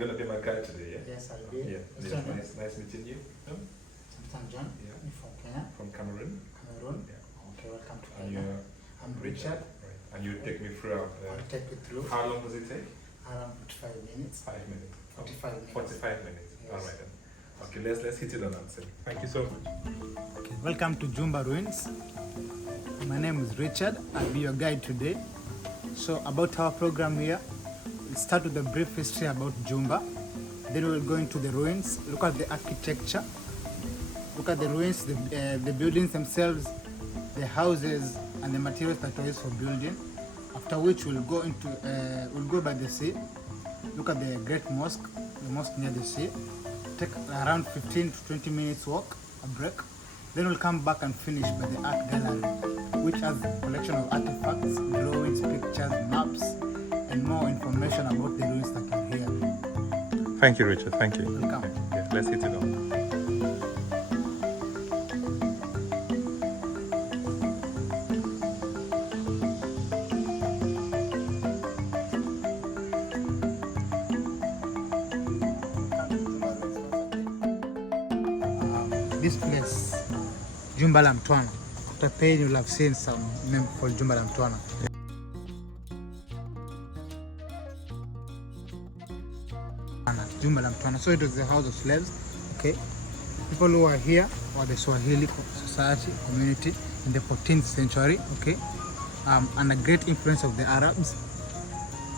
You're gonna be my guide today, yeah? Yes, I'll be. Yeah. Nice meeting you. I'm John. Yeah. I'm from Kenya. From Cameroon. Cameroon. Yeah. Okay, welcome to And Kenya. you're I'm Richard. right. And you take me throughout. I'll take you through. How long does it take? Around 45 minutes. 5 minutes. 45 minutes. 45 minutes. Yes. All right then. Okay, let's hit it on that. Thank you so much. Okay, welcome to Jumba Ruins. My name is Richard. I'll be your guide today. So about our program here, we'll start with a brief history about Jumba. Then we'll go into the ruins, look at the architecture, look at the ruins, the buildings themselves, the houses and the materials that are used for building. After which we'll go by the sea, look at the great mosque, the mosque near the sea. Take around 15 to 20 minutes walk, a break. Then we'll come back and finish by the art gallery, which has a collection of artifacts, drawings, pictures, maps, and more information about the ruins that are here. Thank you, Richard. Thank you. Welcome. Yeah, let's hit it on. This place, Jumba la Mtwana. After paying, you'll have seen some name called Jumba la Mtwana. Jumba la Mtwana. So it was the house of slaves. Okay, people who were here were the Swahili society community in the 14th century. Okay, and a great influence of the Arabs.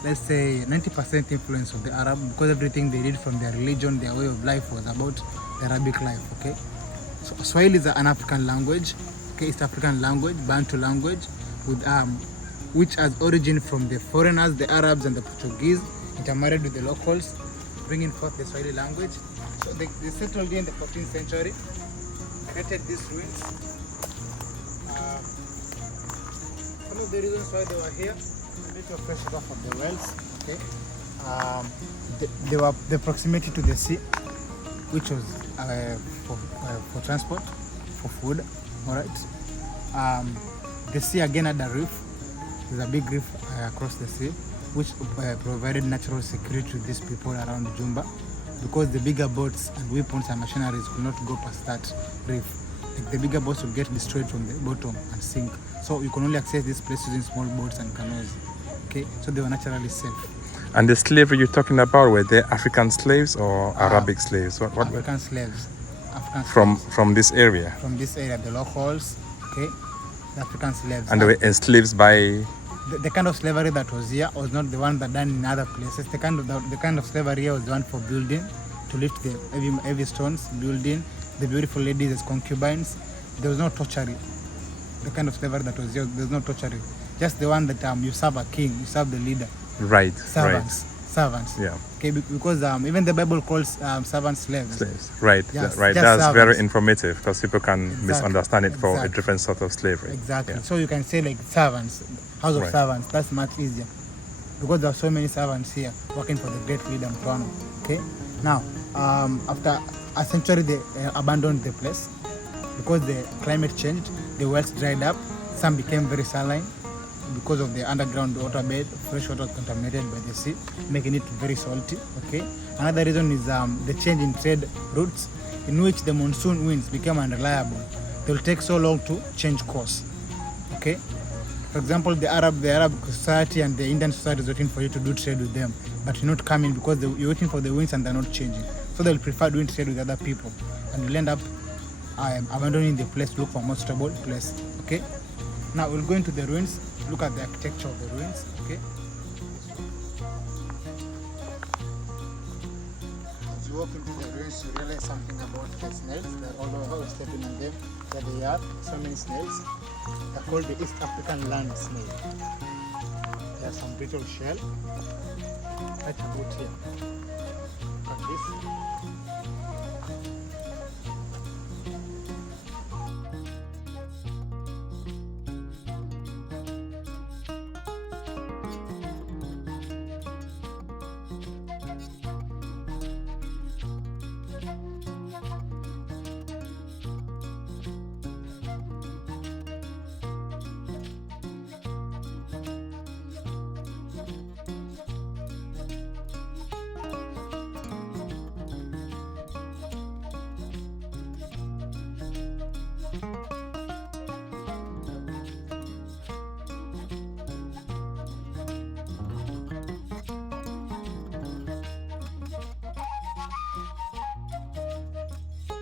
Let's say 90% influence of the Arab, because everything they did from their religion, their way of life was about the Arabic life. Okay, so Swahili is an African language. Okay, East African language, Bantu language, with which has origin from the foreigners, the Arabs and the Portuguese, intermarried with the locals, bringing forth the Swahili language. So they settled here in the 14th century, created these ruins. Some of the reasons why they were here, a bit of fresh water from the wells. Okay, they were the proximity to the sea, which was for transport, for food. All right. The sea again had a reef. There's a big reef across the sea, which provided natural security to these people around Jumba, because the bigger boats and weapons and machineries could not go past that reef. Like the bigger boats would get destroyed from the bottom and sink. So you can only access this place using small boats and canoes. Okay, so they were naturally safe. And the slavery you're talking about, were they African slaves or Arabic slaves? What African slaves. From this area? From this area, the locals, okay, the African slaves. And they were enslaved by? The kind of slavery that was here was not the one that done in other places. The kind of slavery here was the one for building, to lift the heavy stones, building, the beautiful ladies as concubines. There was no torture. The kind of slavery that was here, there was no torture. Just the one that you serve a king, you serve the leader. Right, servants. right. servants. Yeah. Okay, because even the Bible calls servants slaves. Slaves. Right. Yes, Right. just That's very servants. informative because people can Exactly. misunderstand it for a Exactly. different sort of slavery. Exactly. Yeah. So you can say like servants, house of Right. servants. That's much easier because there are so many servants here working for the great leader Mtwana. Okay. Now, after a century, they abandoned the place because the climate changed. The wells dried up. Some became very saline because of the underground water bed. Fresh water contaminated by the sea, making it very salty. Okay. Another reason is the change in trade routes, in which the monsoon winds became unreliable. They will take so long to change course. Okay. For example, the Arab society and the Indian society is waiting for you to do trade with them, but you're not coming because you're waiting for the winds and they're not changing. So they'll prefer doing trade with other people, and you'll end up abandoning the place to look for a more stable place. Okay. Now we'll go into the ruins. Look at the architecture of the ruins. Okay. As you walk into the ruins, you realize something about the snails. They're all over, stepping on them. There they are. So many snails. They're called the East African land snail. There are some brittle shell. Quite a good here. Look at this.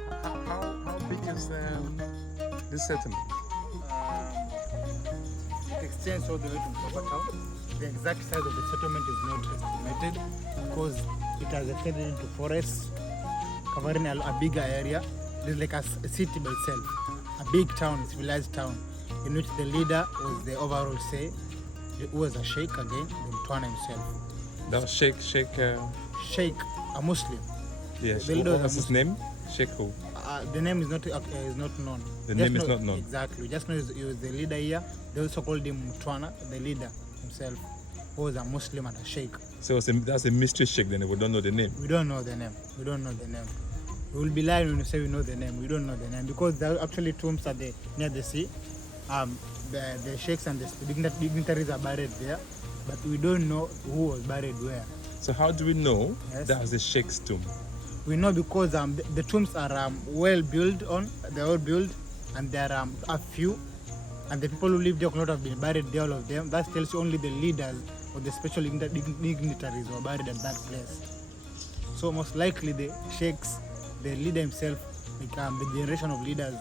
How big is this settlement? It extends all the way to Mtwapa town. The exact size of the settlement is not estimated because it has extended into forests, covering a bigger area. It is like a city by itself, a big town, civilized town, in which the leader was the overall say, who was a sheikh again, the Mtwana himself. That was Sheikh. Sheikh, a Muslim. Yeah. The leader What was was a his name? Sheikh who? The name is not known. The Just name is know- not known. Exactly. Just know he was the leader here. They also called him Mtwana, the leader himself, who was a Muslim and a sheikh. So that's a mystery Sheikh. Then we don't know the name. We don't know the name. We don't know the name. We will be lying when we say we know the name. We don't know the name because there are actually tombs at near the sea. The sheikhs and the dignitaries are buried there, but we don't know who was buried where. So how do we know Yes. that was a Sheikh's tomb? We know because the tombs are well built they're all built, and there are a few, and the people who live there could not have been buried there, all of them. That tells you only the leaders or the special dignitaries were buried at that place. So most likely the sheikhs, the leader himself, the generation of leaders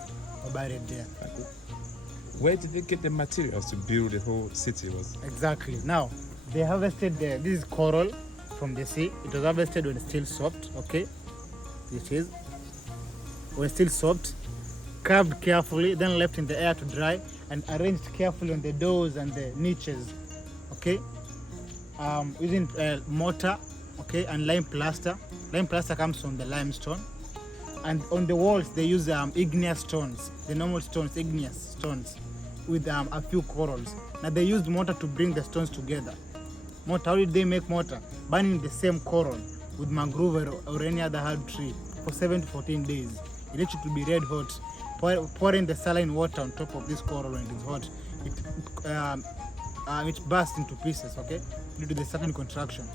were buried there. Where did they get the materials to build the whole city? Exactly. Now, they harvested this is coral from the sea. It was harvested when it's still soft, okay? It is. When it's still soft, carved carefully, then left in the air to dry, and arranged carefully on the doors and the niches, okay? Using mortar, okay, and lime plaster. Lime plaster comes from the limestone. And on the walls, they use igneous stones, the normal stones, igneous stones, with a few corals. Now they used mortar to bring the stones together. Mortar, how did they make mortar? Burning the same coral with mangrove or any other hard tree for 7 to 14 days. It needs to be red hot. Pouring the saline water on top of this coral when it is hot, it bursts into pieces, okay, due to the certain contraction.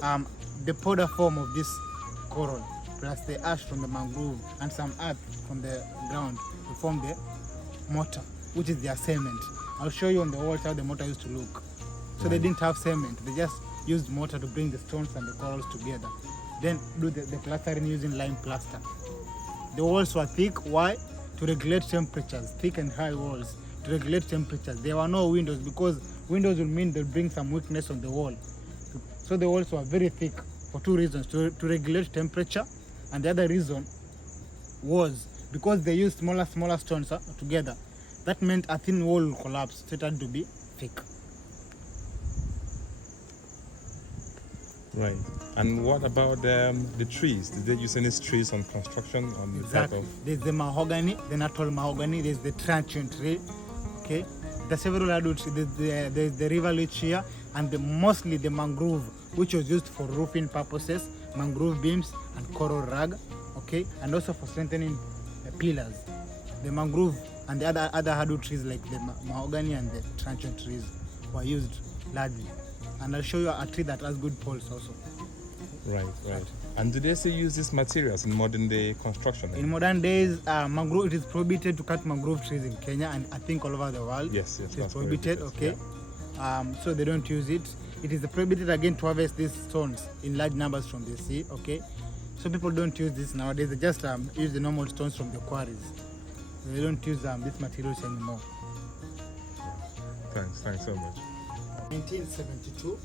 The powder form of this coral plus the ash from the mangrove and some earth from the ground to form the mortar, which is their cement. I'll show you on the walls how the mortar used to look. So they didn't have cement, they just used mortar to bring the stones and the corals together. Then do the plastering using lime plaster. The walls were thick. Why? To regulate temperatures, thick and high walls to regulate temperatures. There were no windows because windows will mean they'll bring some weakness on the wall. So the walls were very thick for two reasons: to regulate temperature, and the other reason was because they used smaller stones together. That meant a thin wall will collapse, so it had to be thick. Right. And what about the trees? Did they use any trees on construction on the type Exactly. of? There's the mahogany, the natural mahogany. There's the truncheon tree. Okay. There's several adult trees. There's the river leech here, and mostly the mangrove, which was used for roofing purposes, mangrove beams and coral rug. Okay, and also for strengthening pillars. The mangrove and the other hardwood trees like the mahogany and the truncheon trees were used largely. And I'll show you a tree that has good poles also. Right, right. And do they still use these materials in modern day construction? In modern days, mangrove, it is prohibited to cut mangrove trees in Kenya and I think all over the world. Yes, It is that's prohibited, okay. So they don't use it. It is prohibited again to harvest these stones in large numbers from the sea, okay. So people don't use this nowadays. They just use the normal stones from the quarries. They don't use these materials anymore. Thanks so much. 1972,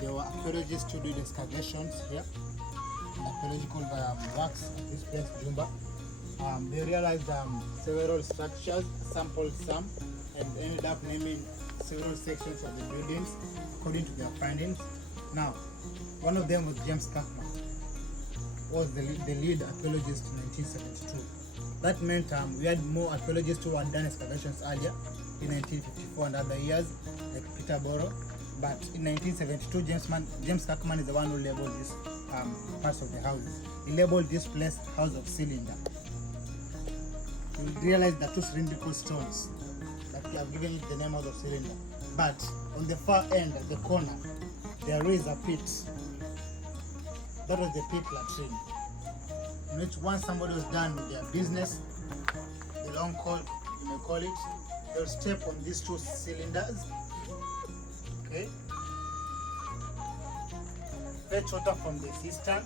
there were archaeologists who did excavations here, and archaeological works at this place, Jumba. They realized several structures, sampled some, and ended up naming several sections of the buildings according to their findings. Now, one of them was James Kirkman, was the lead archaeologist in 1972. That meant we had more archaeologists who had done excavations earlier in 1954 and other years, like Peterborough. But in 1972, James Kirkman is the one who labeled these parts of the houses. He labeled this place House of Cylinder. You will realize that two cylindrical stones that we have given it the name House of Cylinder. But on the far end, at the corner, there is a pit. That was the pit latrine, in which once somebody was done with their business, the long call, you may call it, they'll step on these two cylinders, okay, fetch water from the cistern,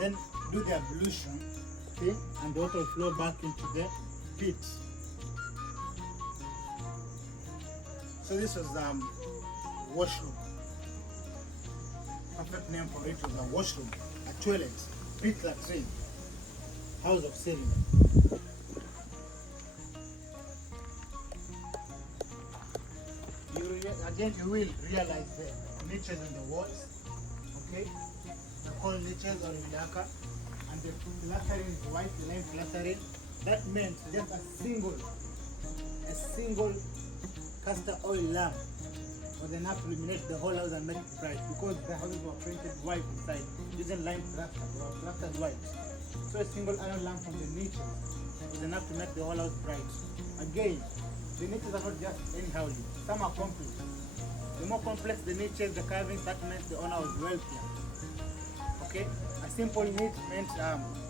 then do the ablution, okay, and the water will flow back into the pit. So this was washroom. Perfect name for it was a washroom, a toilet, pit latrine, house of cylinder. Again, you will realize the niches on the walls, okay? They're called niches or vilaka, and the plastering is white, the line plastering. That meant just a single castor oil lamp was enough to illuminate the whole house and make it bright, because the houses were painted white inside, using lime plaster, they were plastered white. So a single iron lamp from the niches was enough to make the whole house bright. Again, the niches are not just anyhow, some are complex. The more complex the niches, the carvings, that meant the owner was wealthier. Okay? A simple niche meant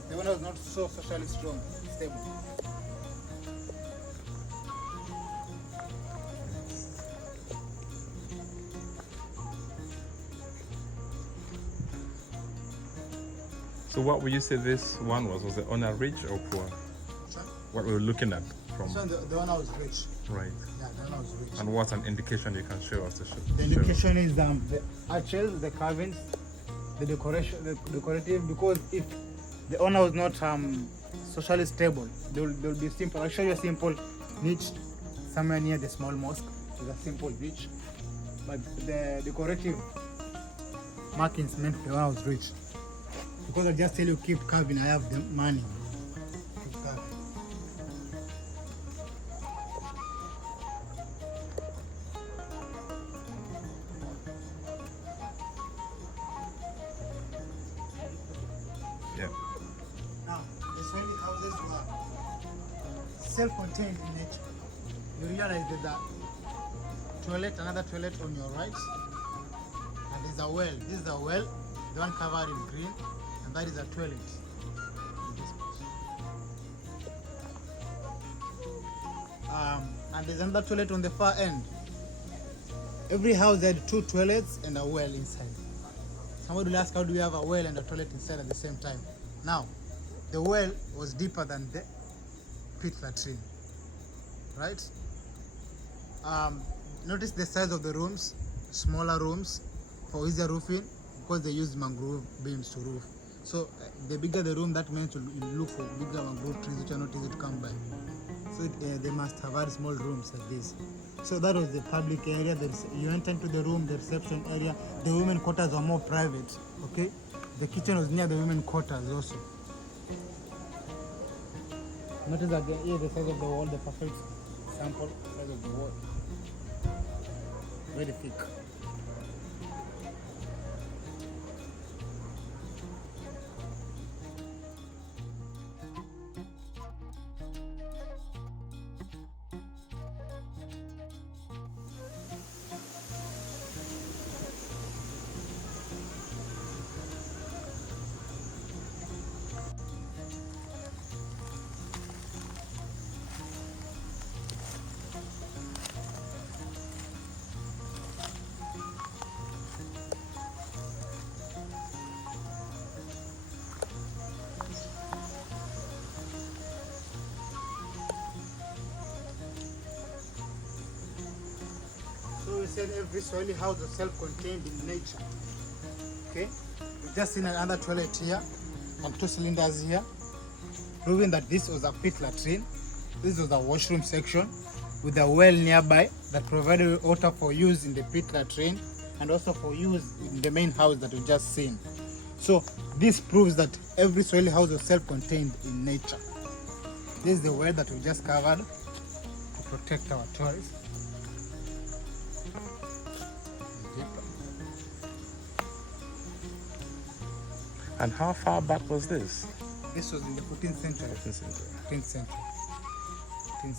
the owner was not so socially strong, stable. So what would you say this one was? Was the owner rich or poor? Sorry? What we were looking at from. So the owner was rich. Right. Yeah, the owner was rich. And what's an indication you can show us to show? The indication is the arches, the carvings, the decoration, the decorative. Because if the owner was not socially stable, there will be simple. I'll show you a simple niche somewhere near the small mosque. It's a simple niche, but the decorative markings meant the owner was rich. Because I just tell you keep carving, I have the money. Keep carving. Yeah. Now, the Swahili houses were self-contained in nature. You realize there's a toilet, another toilet on your right, and there's a well. This is a well, the one covered in green, and that is a toilet. And there's another toilet on the far end. Every house had two toilets and a well inside. Somebody will ask, how do we have a well and a toilet inside at the same time? Now, the well was deeper than the pit latrine, right? Notice the size of the rooms, smaller rooms for easier roofing, because they use mangrove beams to roof. So the bigger the room, that means you look for bigger mangrove trees which are not easy to come by. So they must have had small rooms like this. So that was the public area. You enter into the room, the reception area. The women quarters are more private. Okay, the kitchen was near the women quarters also. Notice again here the size of the wall, the perfect sample size of the wall. Very thick. So we said every Swahili house is self-contained in nature. Okay, we've just seen another toilet here and 2 cylinders here, proving that this was a pit latrine. This was a washroom section with a well nearby that provided water for use in the pit latrine and also for use in the main house that we've just seen. So this proves that every Swahili house is self-contained in nature. This is the well that we just covered to protect our tourists. And how far back was this? This was in the 14th century. 14th century. 14th century. 14th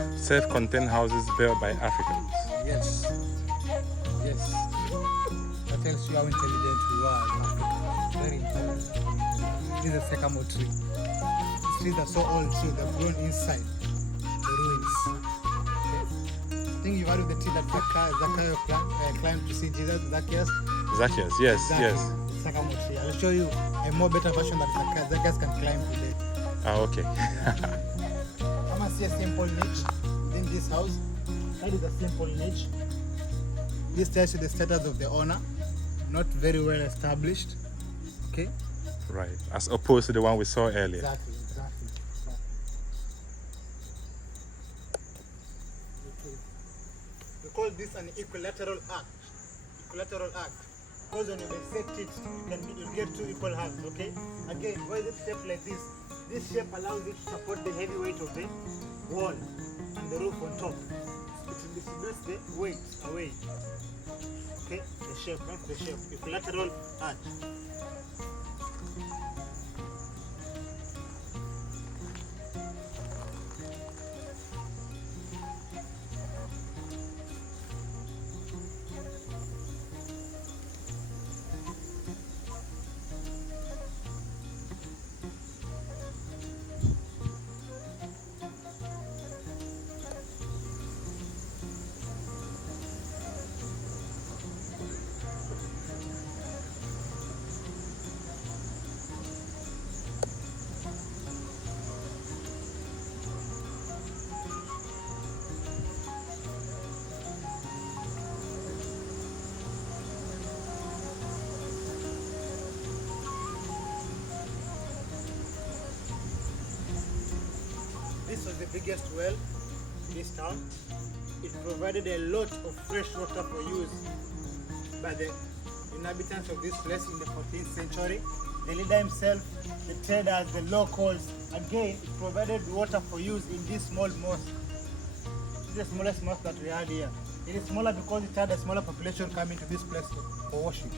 century. Self-contained houses built by Africans. Yes. Yes. That tells you how intelligent we are in Africa. Very intelligent. This is a sycamore tree. These trees are so old too, they've grown inside the ruins. I think you've heard of the tree that Zacchaeus climbed to see Jesus, Zacchaeus. Zacchaeus, yes, yes. Sycamore tree. I'll show you a more better version that Zacchaeus can climb today. Ah, okay. Come and see a simple niche within this house. That is a simple niche. This tells you the status of the owner. Not very well established. Okay? Right. As opposed to the one we saw earlier. Exactly. We call this an equilateral arc. Equilateral arc. Because when you bisect it, you'll get 2 equal halves, okay? Again, why is it shaped like this? This shape allows it to support the heavy weight of the wall and the roof on top. It distributes the weight away. Okay? The shape, that's the shape. Equilateral arch. This was the biggest well in this town. It provided a lot of fresh water for use by the inhabitants of this place in the 14th century. The leader himself, the traders, the locals. Again, it provided water for use in this small mosque. This is the smallest mosque that we had here. It is smaller because it had a smaller population coming to this place for worship.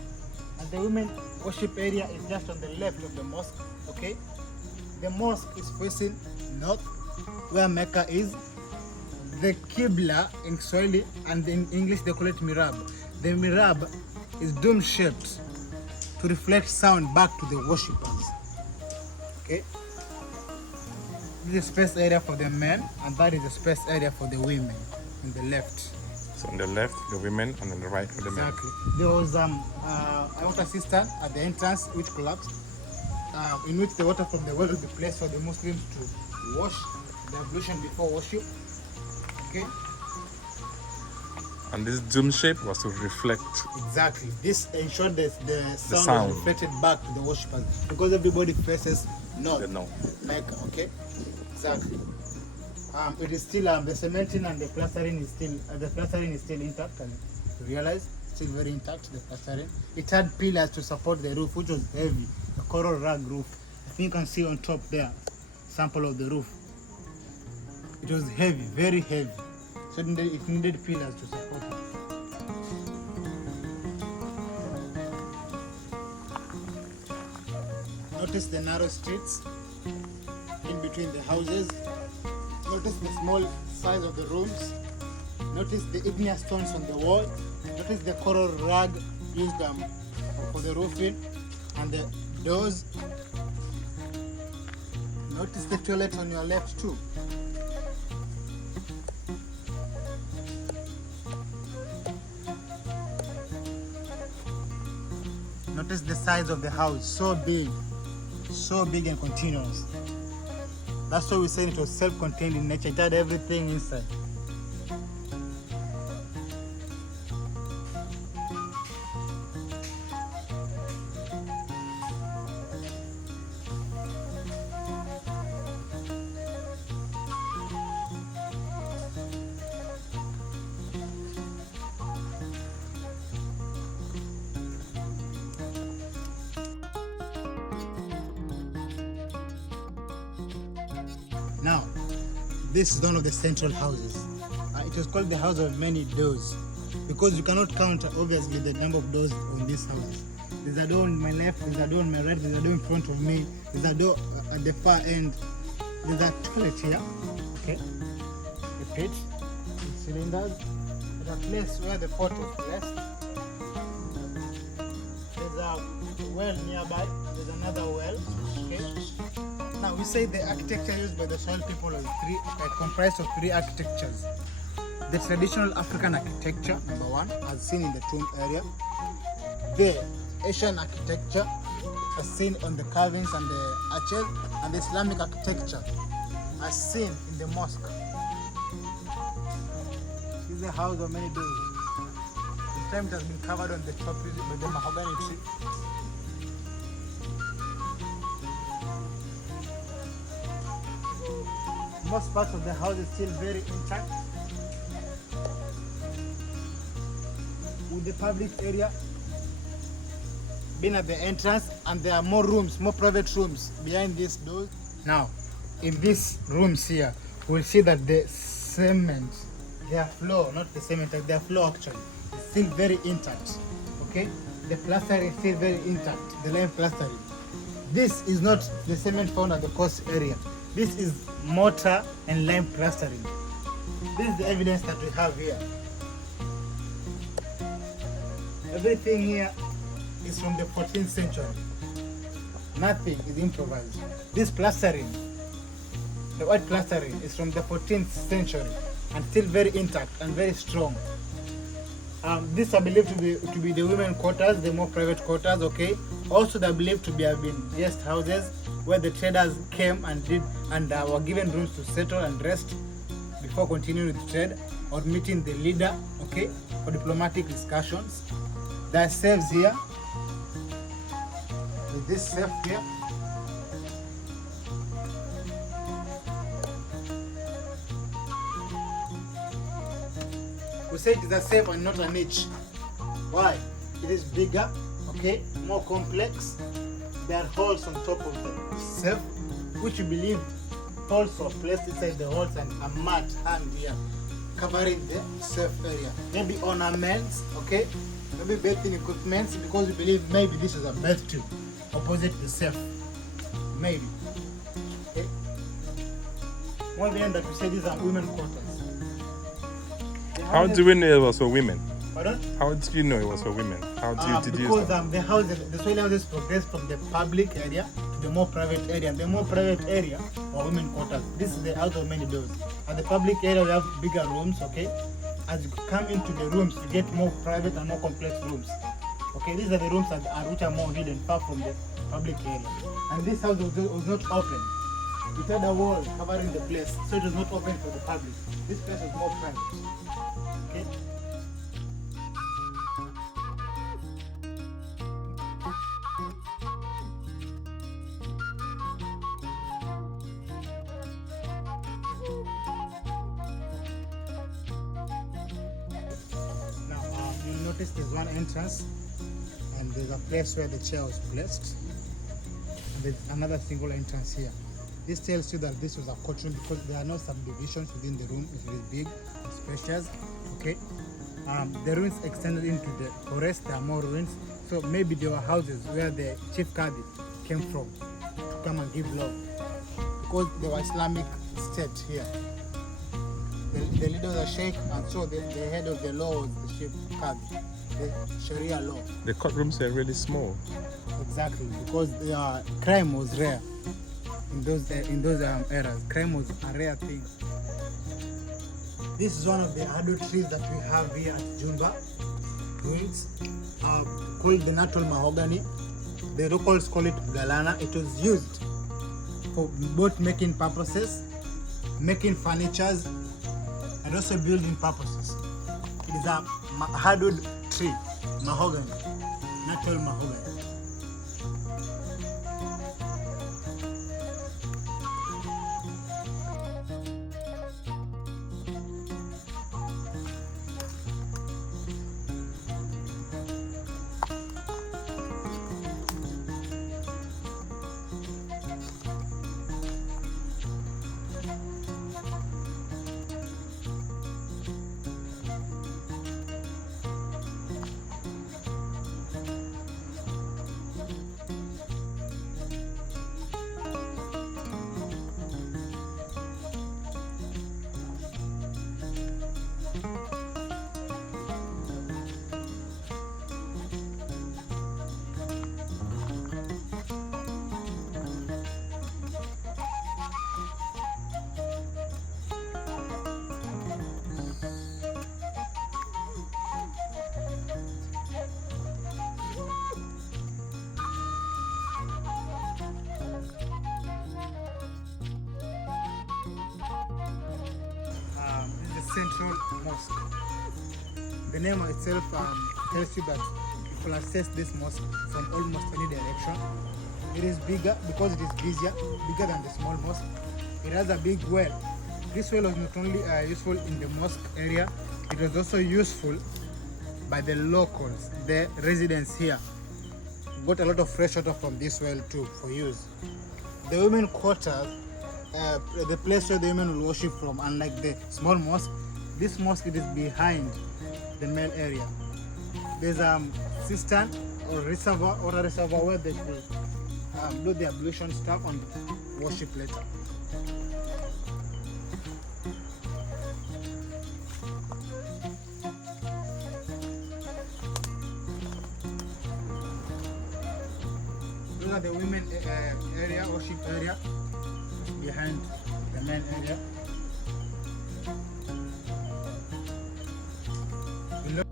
And the women worship area is just on the left of the mosque, okay? The mosque is facing north, where Mecca is. The Qibla in Swahili and in English they call it Mirab. The Mirab is dome shaped to reflect sound back to the worshippers. Okay? This is a space area for the men and that is a space area for the women on the left. So on the left, the women, and on the right, for the men. Exactly. There was a water cistern at the entrance which collapsed, in which the water from the well will be placed for the Muslims to wash, the ablution before worship. Okay? And this dome shape was to reflect. Exactly. This ensured that the sound sound was reflected back to the worshippers because everybody faces north. The north. Mecca, okay? Exactly. It is still the cementing and the plastering is still intact. And you realize still very intact. The plastering. It had pillars to support the roof, which was heavy. The coral rug roof. I think you can see on top there, sample of the roof. It was heavy, very heavy. So it needed pillars to support it. Notice the narrow streets in between the houses. Notice the small size of the rooms. Notice the igneous stones on the wall. Notice the coral rug used for the roofing and the doors. Notice the toilet on your left too. Notice the size of the house, so big and continuous. That's why we say it was self-contained in nature. It had everything inside. Now, this is one of the central houses. It was called the house of many doors because you cannot count obviously the number of doors on these houses. There's a door on my left, there's a door on my right, there's a door in front of me, there's a door at the far end, there's a toilet here, okay, a pit, cylinders, there's a place where the pot was placed, there's a well nearby, there's another well, okay. Now we say the architecture used by the soil people is comprised of three architectures. The traditional African architecture, number one, as seen in the tomb area. The Asian architecture, as seen on the carvings and the arches. And the Islamic architecture, as seen in the mosque. This is the house of many doors. In time it has been covered on the top with the mahogany tree. Most parts of the house is still very intact, with the public area being at the entrance, and there are more rooms, more private rooms behind these doors. Now, in these rooms here, we'll see that the cement, their floor, not the cement, their floor actually, is still very intact. Okay, the plastering is still very intact, the lime plastering. This is not the cement found at the coast area. This is mortar and lime plastering. This is the evidence that we have here. Everything here is from the 14th century. Nothing is improvised. This plastering, the white plastering, is from the 14th century and still very intact and very strong. These are believed to be the women quarters, the more private quarters. Okay. Also, they are believed to have been guest houses where the traders came and were given rooms to settle and rest before continuing with trade or meeting the leader. Okay, for diplomatic discussions. There are safes here. With this safe here. We say it is a safe and not a niche. Why? It is bigger, okay, more complex. There are holes on top of the safe, which we believe holes are placed inside the holes and a mat hung here, covering the safe area. Maybe ornaments, okay, maybe bathing equipment, because we believe maybe this is a bathtub opposite the safe. Maybe. Okay. More evident that we say these are women quarters. How do we know it was for women? Pardon? How did you know it was for women? How did you because that? the soil houses progress from the public area to the more private area. The more private area are women quarters. This is the out of many doors. At the public area we have bigger rooms, okay? As you come into the rooms, you get more private and more complex rooms. Okay, these are the rooms which are more hidden, far from the public area. And this house was not open. It had a wall covering the place, so it was not open for the public. This place was more private. Okay? surface, there's one entrance, and there's a place where the chair was placed. And there's another single entrance here. This tells you that this was a courtroom because there are no subdivisions within the room. It is big, and spacious. Okay. The ruins extended into the forest. There are more ruins. So maybe there were houses where the chief Qadi came from to come and give law, because there was Islamic state here. The leader was a sheikh, and so the head of the law was the chief Qadi, the Sharia law. The courtrooms were really small. Exactly, because crime was rare in those eras. Crime was a rare thing. This is one of the hardwood trees that we have here at Jumba Ruins, called the natural mahogany. The locals call it galana. It was used for both making purposes, making furnitures, and also building purposes. It is a hardwood tree, mahogany, natural mahogany. Central mosque. The name itself tells you that you can access this mosque from almost any direction. It is bigger because it is bigger than the small mosque. It has a big well. This well was not only useful in the mosque area, it was also useful by the locals, the residents here. Got a lot of fresh water from this well too for use. The women quarters, the place where the women will worship from, unlike the small mosque, this mosque it is behind the male area. There's a cistern or reservoir where they could do the ablution stuff and worship later. Those are the women area, worship area, behind the main area. Below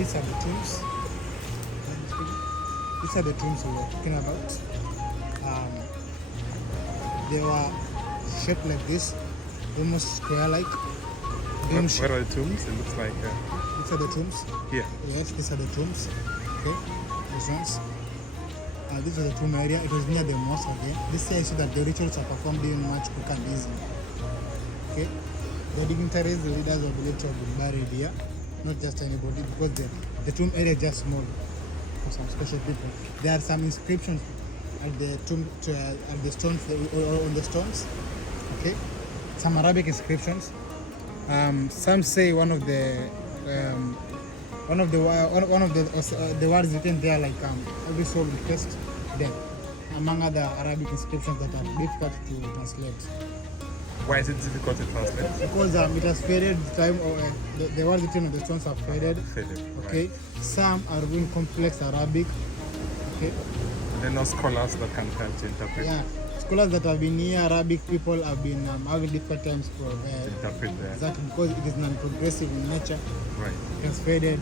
these are the tombs. These are the tombs we were talking about. They were shaped like this, almost square-like. What are the tombs? It looks like... These are the tombs. Yeah. Yes, these are the tombs. Okay, these ones. This is the tomb area. It was near the mosque again. This says that the rituals are performed even much quicker and easy. Okay, the dignitaries, the leaders of the village have been buried here. Not just anybody, because the tomb area is just small for some special people. There are some inscriptions at the tomb, at the stones, or on the stones. Okay, some Arabic inscriptions, Some say one of the words written there, like every soul will taste death, among other Arabic inscriptions that are difficult to translate. Why is it difficult to translate? Because it has faded. The words written on the stones have faded. Okay. Right. Some are in complex Arabic. Okay. There are no scholars that can help to interpret. Yeah. Scholars that have been near Arabic people have been having difficult times for Interpret that. exactly, because it is non-progressive in nature. Right. It has faded.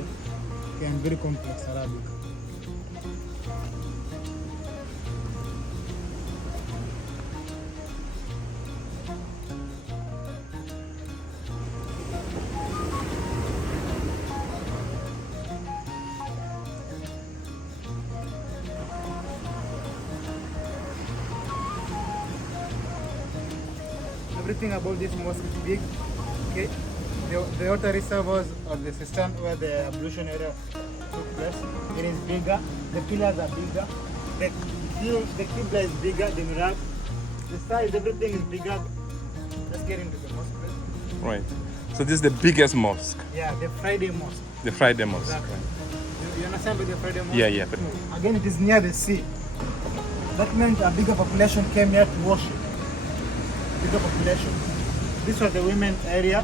And very complex Arabic. Everything about this mosque is big. Okay. The water reservoirs of the cistern where the ablution area took place, it is bigger. The pillars are bigger. The qibla is bigger. The mihrab, the size, everything is bigger. Let's get into the mosque. Right. So this is the biggest mosque. Yeah, the Friday mosque. The Friday mosque. Exactly. Right. You understand with the Friday mosque? Yeah. But Again, it is near the sea. That meant a bigger population came here to worship. Bigger population. This was the women's area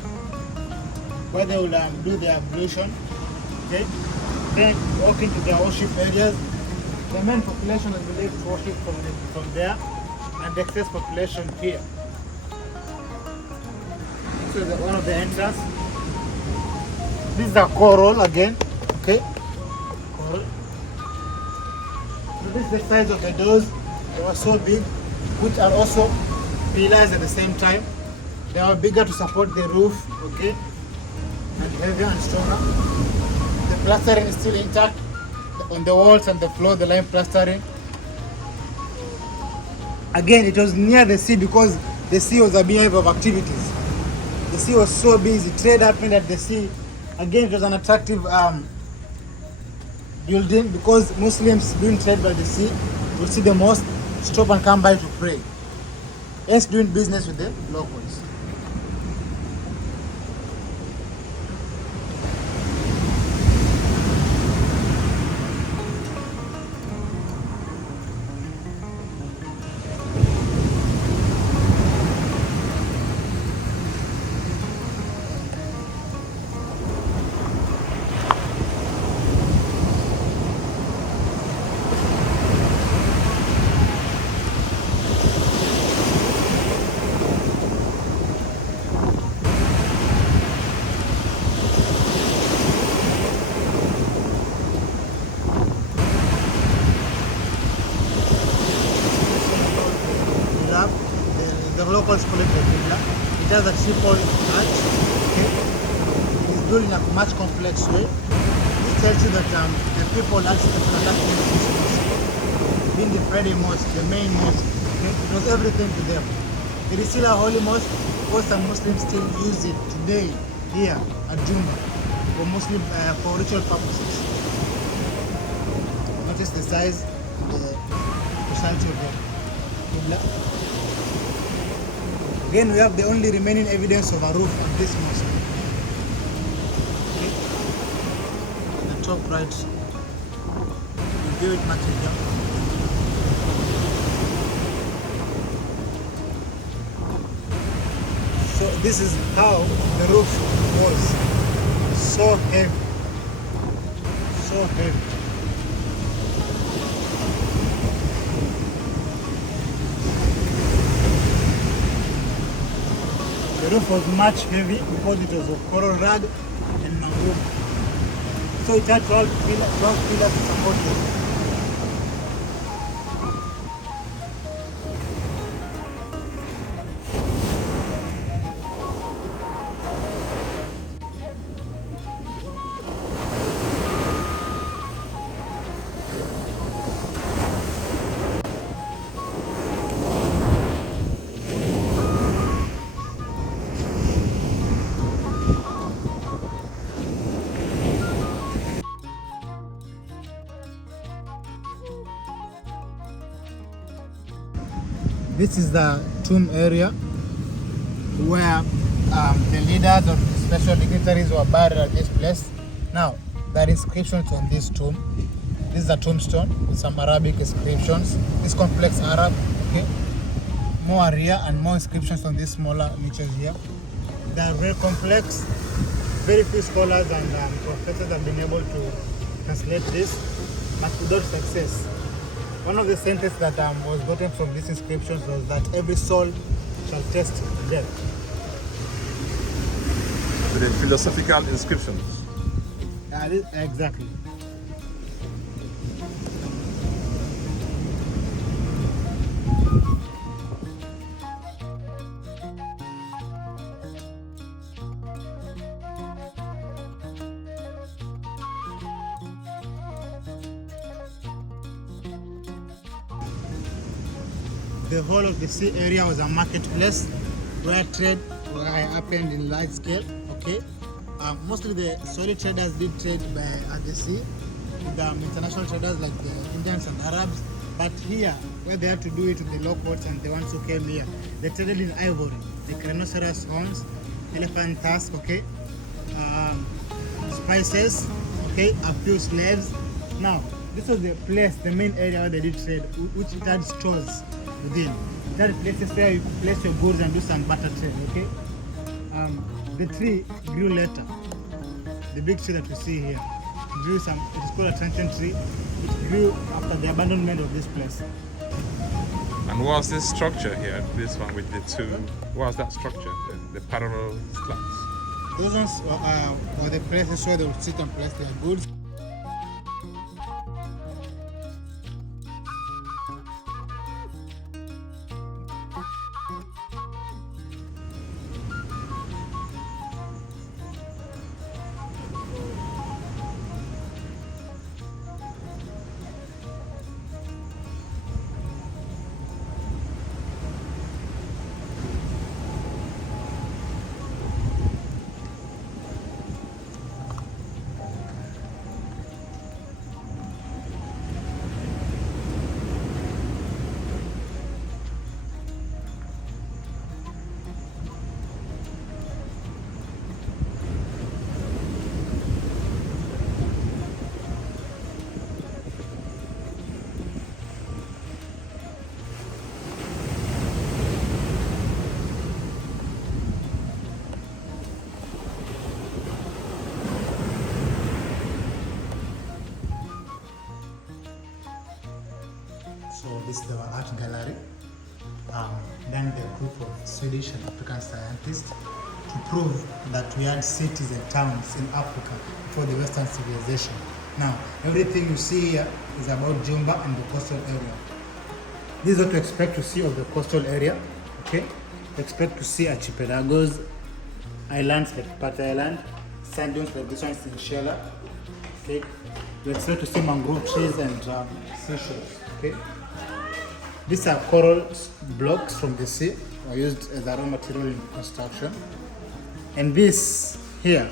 where they will do their ablution. Okay? Then walk into their worship areas. The main population is believed to worship from there, and the excess population here. This is one of the entrances. This is a coral again. Okay? Coral. So this is the size of the doors. They were so big, which are also pillars at the same time. They are bigger to support the roof, okay, and heavier and stronger. The plastering is still intact on the walls and the floor, the lime plastering. Again, it was near the sea because the sea was a beehive of activities. The sea was so busy, trade happened at the sea. Again, it was an attractive building because Muslims doing trade by the sea will see the mosque, stop and come by to pray. Hence doing business with the locals. The locals call it the Qibla. It has a triple arch. Okay? It is built in a much complex way. This tells you that the people actually attracted to this mosque. Being the Friday mosque, the main mosque, okay? It was everything to them. It is still a holy mosque because some Muslims still use it today here at Jumba for ritual purposes. Notice the size and the precisely of the Qibla. Again, we have the only remaining evidence of a roof at this mosque. Okay. On the top right, we give it material. So this is how the roof was. So heavy. So heavy. The roof was much heavy because it was of coral rag and mangrove. So it had 12 pillars to support it. This is the tomb area where the leaders of special dignitaries were buried at this place. Now, there are inscriptions on this tomb. This is a tombstone with some Arabic inscriptions. This complex Arab, okay? More area and more inscriptions on these smaller niches here. They are very complex. Very few scholars and professors have been able to translate this, but without success. One of the sentences that was gotten from these inscriptions was that every soul shall taste death. The philosophical inscriptions. Exactly. The whole of the sea area was a marketplace where trade happened in large scale. Okay, mostly the solid traders did trade at the sea with international traders like the Indians and Arabs. But here, where they had to do it with the locals and the ones who came here, they traded in ivory, the rhinoceros horns, elephant tusks, okay, spices, okay, a few slaves. Now, this was the place, the main area where they did trade, which it had stores within. It had places where you place your goods and do some barter trade, okay? The tree grew later. The big tree that we see here grew it is called a truncheon tree. It grew after the abandonment of this place. And what's this structure here? This one with the two, what's that structure? The parallel slabs? Those ones were the places where they would sit and place their goods. So this is the art gallery done by a group of Swedish and African scientists to prove that we had cities and towns in Africa before the Western civilization. Now, everything you see here is about Jumba and the coastal area. This is what you expect to see of the coastal area, okay? You expect to see archipelagos, islands like Pat Island, sand dunes like this one in Shela, okay? You expect to see mangrove trees and seashores, okay? These are coral blocks from the sea, are used as a raw material in construction. And this here,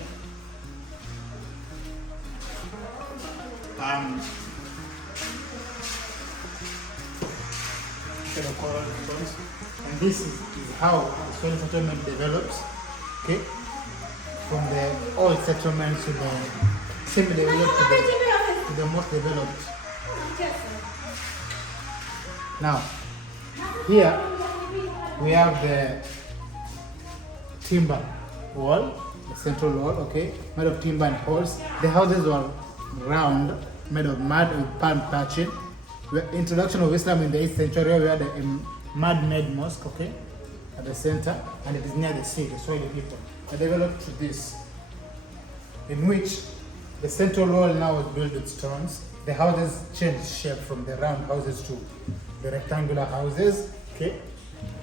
coral stones. And this is how the soil settlement develops, okay? From the old settlements to the semi-developed to the most developed. Now, here we have the timber wall, the central wall, okay, made of timber and poles. The houses were round, made of mud with palm thatching. The introduction of Islam in the 8th century, we had a mud-made mosque, okay, at the center, and it is near the sea, the Swahili people. They developed this, in which the central wall now was built with stones. The houses changed shape from the round houses to the rectangular houses, okay.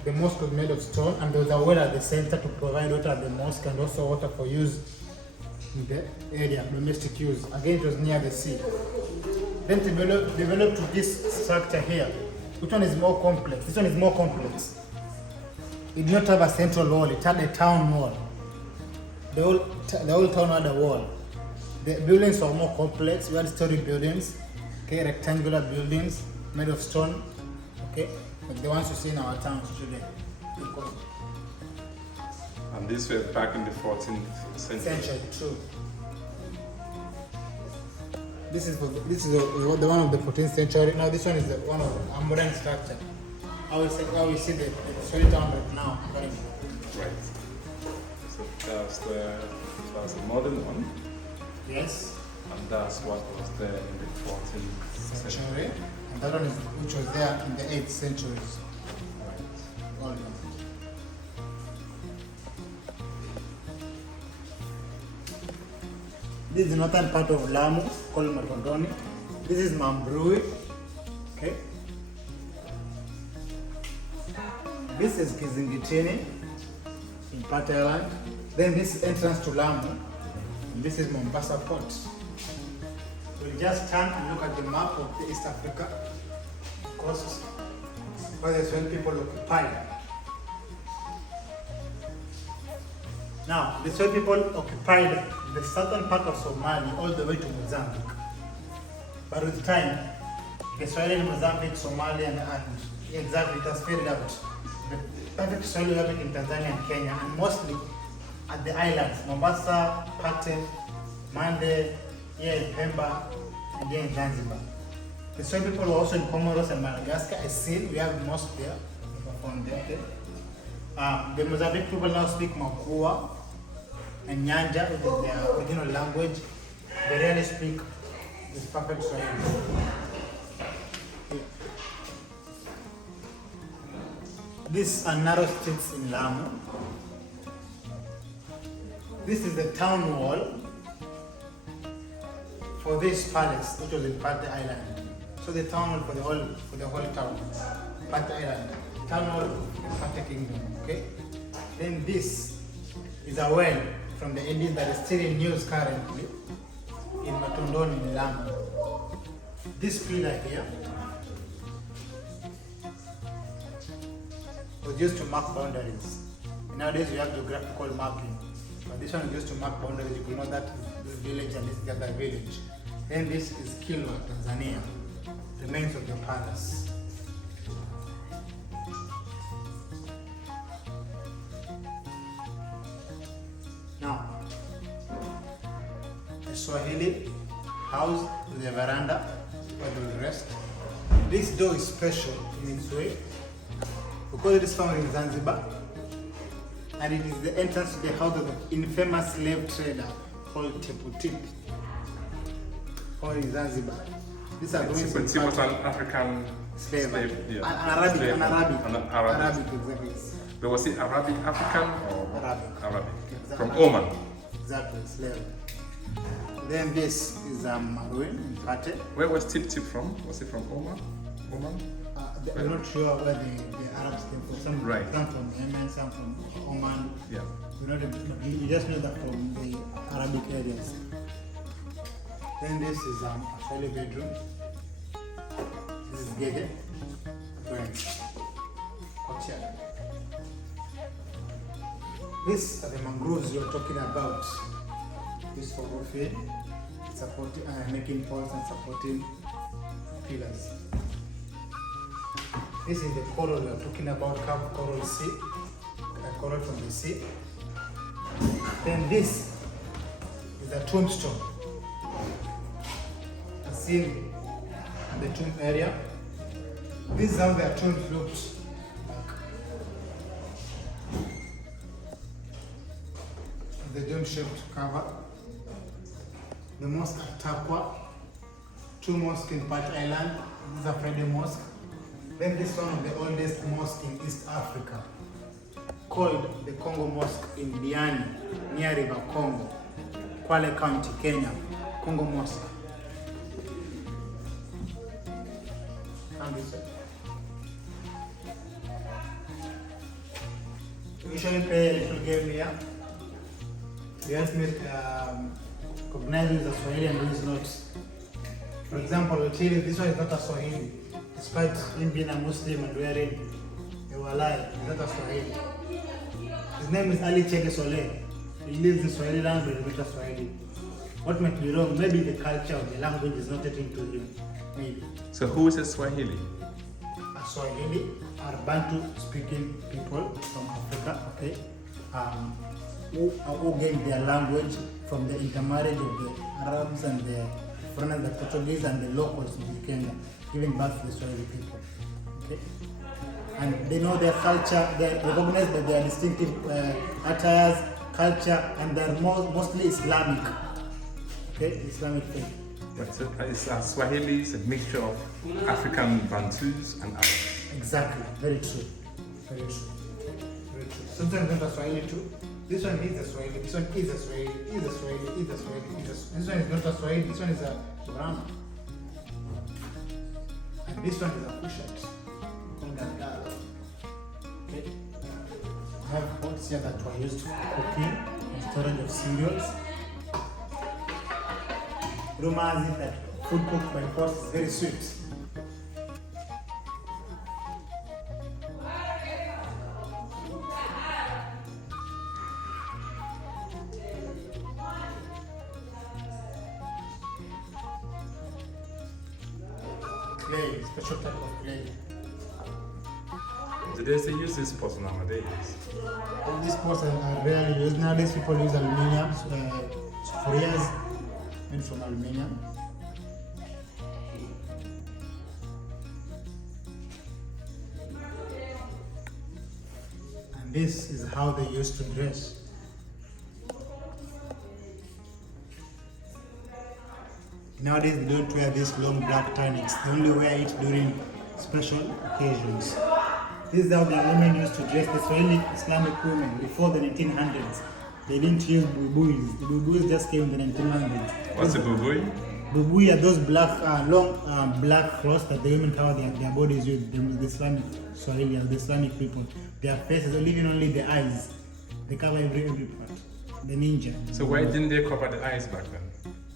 The mosque was made of stone, and there was a well at the center to provide water at the mosque and also water for use in the area, domestic use. Again, it was near the sea. Then developed to this structure here. Which one is more complex? This one is more complex. It did not have a central wall, it had a town wall. The whole town had a wall. The buildings were more complex. We had story buildings, okay, rectangular buildings made of stone, okay, like the ones you see in our towns today. And these were back in the 14th century. True. This is the one of the 14th century. Now this one is the one of a modern structure. How we see the solid town right now. Right. So that's the modern one. Yes. And that's what was there in the 14th century. And that one is which was there in the 8th centuries. Right. All This is the northern part of Lamu, called Matondoni. This is Mambrui. Okay. This is Kizingitini in Pate Island. Then this is entrance to Lamu. And this is Mombasa Port. We'll just turn and look at the map of the East Africa coast, where there's when people occupy. Now, the Swahili people occupied the southern part of Somalia all the way to Mozambique. But with time, the Swahili in Mozambique, Somalia, and exactly it has faded out. The perfect Swahili have it in Tanzania and Kenya, and mostly at the islands, Mombasa, Pate, Mande, here in Pemba, and here in Zanzibar. The Swahili people were also in Comoros and Madagascar. I see we have a mosque there, from there. Okay? The Mozambique people now speak Makua and Nyanja, which is their original language. They rarely speak this perfect Swahili. These are narrow streets in Lamu. This is the town wall for this palace, which was in Pate Island. So the town wall for the whole town, Pate Island. Town wall of Pate Kingdom. Okay. Then this is a well from the Indies that is still in use currently in Matondoni in Lamu. This pillar here was used to mark boundaries. Nowadays we have geographical mapping, but this one is used to mark boundaries. You could know that this village and this is the other village. Then this is Kilwa, Tanzania, remains of the palace. Now, a Swahili house with a veranda where they will rest. This door is special in its way because it is found in Zanzibar, and it is the entrance to the house of the infamous slave trader called Teputip, or in Zanzibar. These are going to he was an African slave, yeah. An Arabic, exactly. But was it Arabic African or Arabic? Exactly. From Oman? Exactly, slave. Then this is a ruin in Pate. Where was Tip from? Was it from Oman? I'm not sure where the Arabs came from. Some from Yemen, some from Oman. Yeah. You just know that from the Arabic areas. Then this is a Swahili bedroom. This is Gege. These are the mangroves you're talking about. This for roofing, supporting, making poles and supporting pillars. This is the coral we are talking about, carved coral sea, coral from the sea. Then this is a tombstone, a scene in the tomb area. This is how their tombs looked like. The dome-shaped cover. The mosque at Takwa, two mosques in Pate Island. This is a Friday mosque. Then this one of the oldest mosque in East Africa, called the Congo Mosque in Diani, near River Congo, Kwale County, Kenya. Congo Mosque. Come this way. We usually play a little game here. You help me recognize who is a Swahili and who is not. For example, we'll tell you this one is not a Swahili. Despite him being a Muslim and wearing a walai, he's not a Swahili. His name is Ali Chege Soleh. He lives in Swahili land, but he's not a Swahili. What might be wrong? Maybe the culture of the language is not getting to him. Maybe. So who is a Swahili? A Swahili are Bantu speaking people from Africa, okay? who gained their language from the intermarriage of the Arabs and the foreigners, the Portuguese and the locals in Kenya, giving birth to the Swahili people. Okay? And they know their culture, they recognize that their distinctive attires, culture, and they're mostly Islamic. Okay, Islamic faith. Right, so Swahili is a mixture of African Bantus and Arabs. Exactly, very true. Very true. Very true. Sometimes not a Swahili too. This one is a Swahili, this one is a Swahili, is a Swahili, is a Swahili, this one is not a Swahili, this one is a Brahma. And this one is a Kushat. Okay. I have pots here that were used for cooking and storage of cereals. Rumor has it that food cooked by pots is very sweet. Clay, special type of clay. Do they still use this pot nowadays? These pots are rarely used. Nowadays people use aluminium, for years made from aluminium. And this is how they used to dress. Nowadays they don't wear this long black tunics. They only wear it during special occasions. This is how the women used to dress. The Swahili Islamic women before the 1900s. They didn't use bubuis. The bubuis just came in the 1900s. What's a bubui? Bubui are those black, long black cloths that the women cover their bodies with. The Islamic Swahili, the Islamic people. Their faces, leaving only the eyes. They cover every part. The ninja. So why didn't they cover the eyes back then?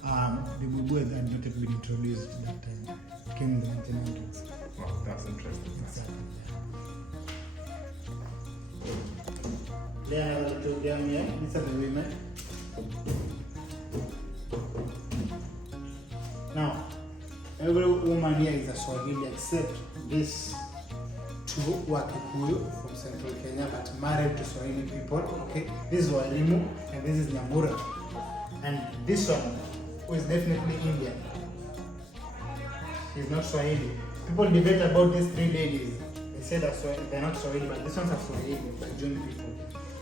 The bubu had not yet been introduced at that time. It came in the 1900s. Wow, that's interesting. Exactly. There are a little down here. These are the women. Now, every woman here is a Swahili except these two who are Kikuyu from central Kenya but married to Swahili people. Okay, this is Walimu and this is Nyambura. And this one, who is definitely Indian. He's not Swahili. People debate about these three ladies. They say that they're not Swahili, but these ones are Swahili, like June people.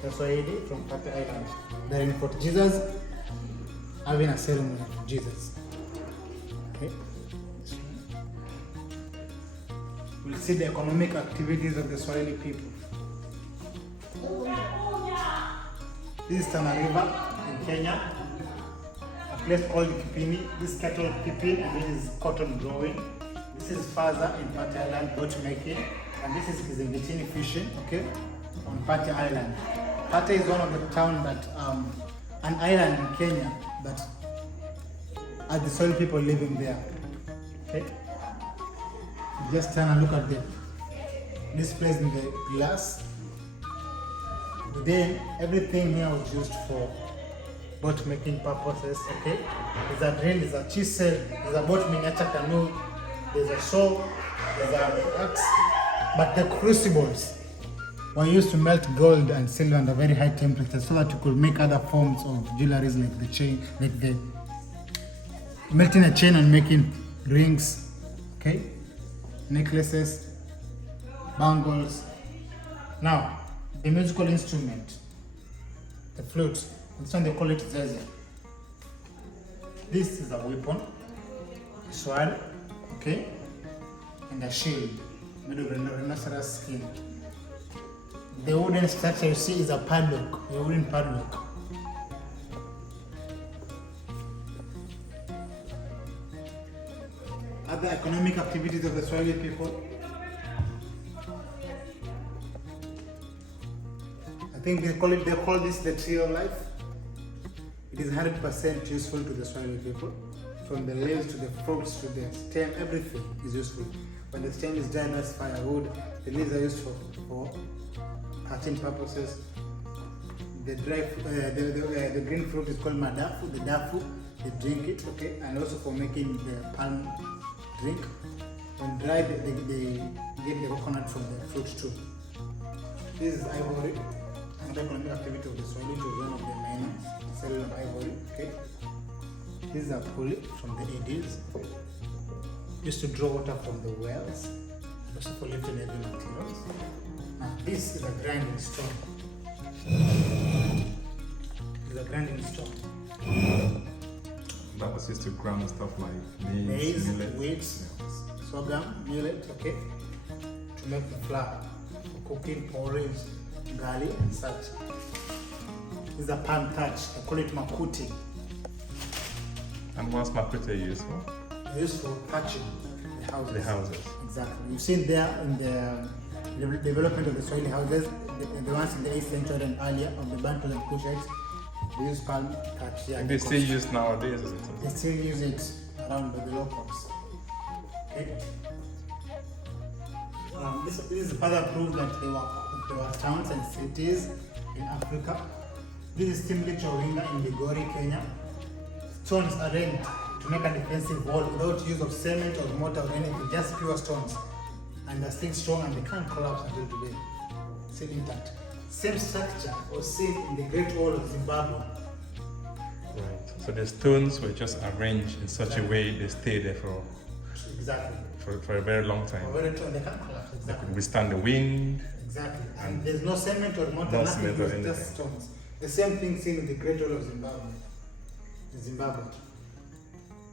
They're Swahili from Pate Island. They're in Fort Jesus, having a ceremony for Jesus. Okay. We'll see the economic activities of the Swahili people. This is Tana River in Kenya. Place called Kipini. This is cattle keeping and this is cotton growing. This is Faza in Pate Island, boat making, and this is Kizingitini fishing, okay, on Pate Island. Pate is one of the towns that, an island in Kenya that are the soil people living there, okay. Just turn and look at this place in the glass. Then everything here was used for boat making purposes, okay? There's a drill, there's a chisel, there's a boat miniature canoe, there's a saw, there's an axe. But the crucibles were used to melt gold and silver under very high temperatures so that you could make other forms of jewelries like the chain, like the melting a chain and making rings, okay? Necklaces, bangles. Now, the musical instrument, the flute. This one they call it zeze. This is a weapon, a sword, okay, and a shield made of rhinoceros skin. The wooden structure you see is a padlock, a wooden padlock. Other economic activities of the Swahili people. I think they call this the tree of life. It is 100% useful to the Swahili people. From the leaves to the fruits to the stem, everything is useful. When the stem is dried as firewood, the leaves are used for hatching purposes. The the green fruit is called madafu, the dafu, they drink it, okay, and also for making the palm drink. When dried, they get the coconut from the fruit too. This is ivory, and economic activity of the soil, which was one of the main selling of ivory. Okay, this is a pulley from the 80s. Used to draw water from the wells, also for lifting heavy materials. Now this is a grinding stone. This is a grinding stone. That was used to grind stuff like maize, Maize, millet. wheat, sorghum, millet, okay, to make the flour for cooking, porridge, gali, and such. This is a pan thatch. They call it makuti. And what's makuti used for? They used for thatching the houses. The houses. Exactly. You've seen there in the development of the soil houses, the ones in the 8th century and earlier of the Bantu and Kushites, they use palm thatch here. And they still use nowadays, is it? They still use it around by the locals. Okay. This is further proof that there were towns and cities in Africa. This is Timli Chowinga in Ligori, Kenya. Stones arranged to make a defensive wall without use of cement or mortar or anything, just pure stones. And they're still strong and they can't collapse until today. Still intact. Same structure was seen in the Great Wall of Zimbabwe. Right. So the stones were just arranged in such a way they stay there for Exactly. for a very long time. Very true, they can't collapse. They Exactly. could withstand the wind. Exactly. And there's no cement or mortar, No nothing, cement or it's anything. just stones. The same thing seen in the Great Wall of Zimbabwe. In Zimbabwe.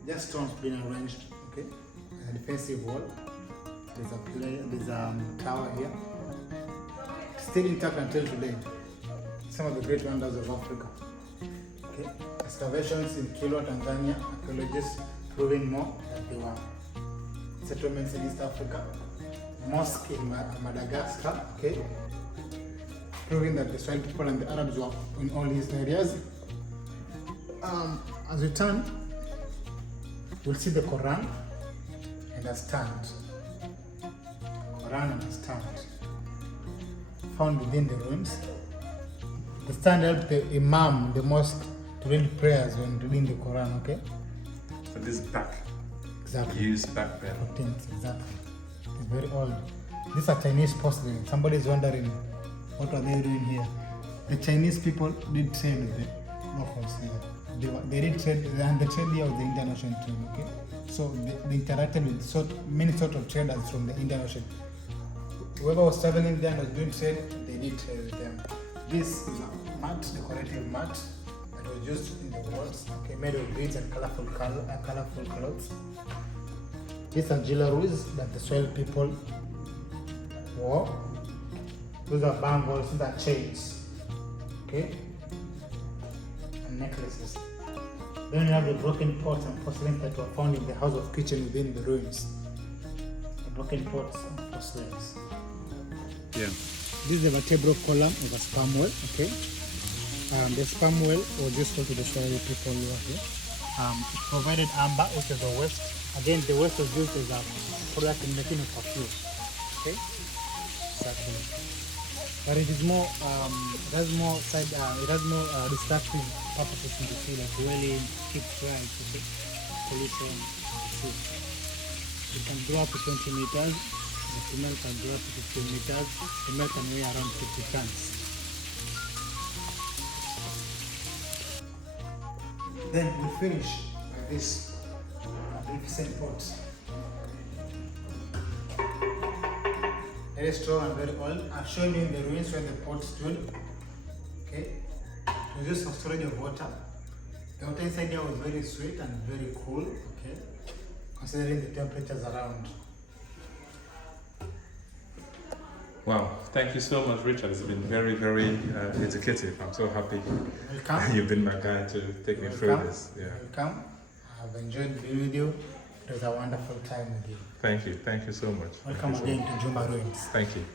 Just stones being arranged, okay? A defensive wall. There's a tower here. Still intact until today. Some of the great wonders of Africa. Okay? Excavations in Kilwa, Tanzania, archaeologists proving more that there were settlements in East Africa. Mosque in Madagascar, okay? Proving that the Swahili people and the Arabs were in all these areas. As we turn, we'll see the Quran and a stand. Quran and a stand found within the ruins. The stand helped the Imam, the mosque, to read prayers when reading the Quran, okay? So this back Exactly. used back then. 14th, exactly. It's very old. These are Chinese porcelain. Somebody's wondering, what are they doing here? The Chinese people did trade with the locals here. They did trade, and the trade here was the Indian Ocean trade, okay? So they interacted with many sort of traders from the Indian Ocean. Whoever was traveling there and was doing trade, they did trade with them. This is a mat, decorative mat, that was used in the walls, okay, made of beads and colorful clothes. These are jewelries that the soil people wore. Those are bangles, these are chains, okay, and necklaces. Then you have the broken pots and porcelains that were found in the house of kitchen within the ruins. The broken pots and porcelains. Yeah. This is the vertebral column of a sperm whale, okay? The sperm whale was useful to the Swahili people who were here. It provided amber, which is the waste. Again, the waste was used as a product in making a perfume, okay? Exactly. But it is more, it has more destructive purposes in the sea, like dwelling, keep dry, okay? Pollution, the sea. It can grow up to 20 meters. The female can grow up to 15 meters. The male can weigh around 50 tons. Then we finish by this magnificent pot. Very strong and very old. I've shown you in the ruins where the pot stood. Okay. It was used for storage of water. The water inside here was very sweet and very cool. Okay. Considering the temperatures around. Wow, thank you so much, Richard. It's been very, very educative. I'm so happy Welcome. you've been my guide to take me through this. Yeah. Welcome. I've enjoyed being with you. It was a wonderful time with you. Thank you so much. Welcome again to Jumba Ruins. Thank you.